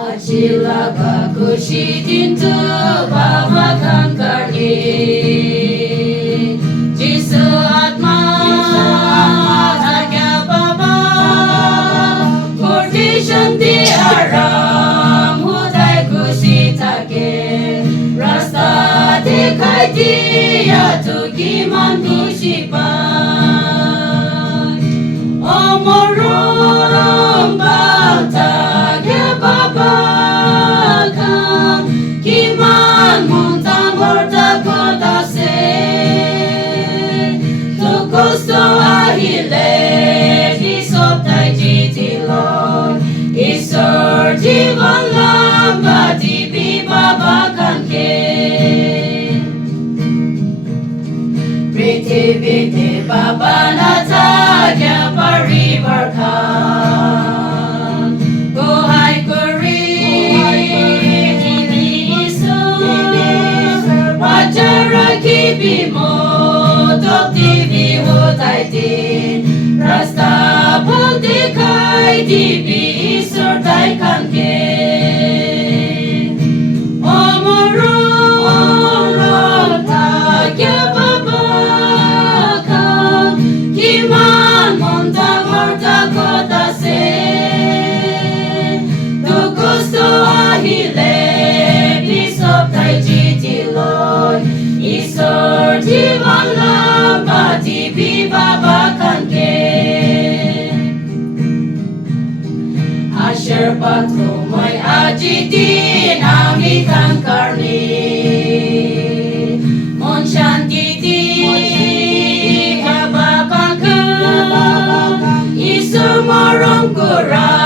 Acilaga kushidintu babakan karni Jisu atma Agya baba Kurti shanti aram Hudai kushitake Rasta dikai diya Tukiman kushipan Omorum bata Kiman muntang horta se Tu gusto ahile Di soptai jitilon Isor jivan lamba Di bibabakan ke Priti biti babanata Kya parivarkan Kuhai kuri Wajaraki bimo Tokti biho taitin Rasta bhakti kai Dibi isor taikan ke Omorum tagya babakan Kiman montang horta kota se Tu gusto ahile Bisop tai jitilon Isor jivan lamba Dibi babakan ke Asher patrumoy ajitin Amitan karni Mon shantiti Kababakan Isor morong kurang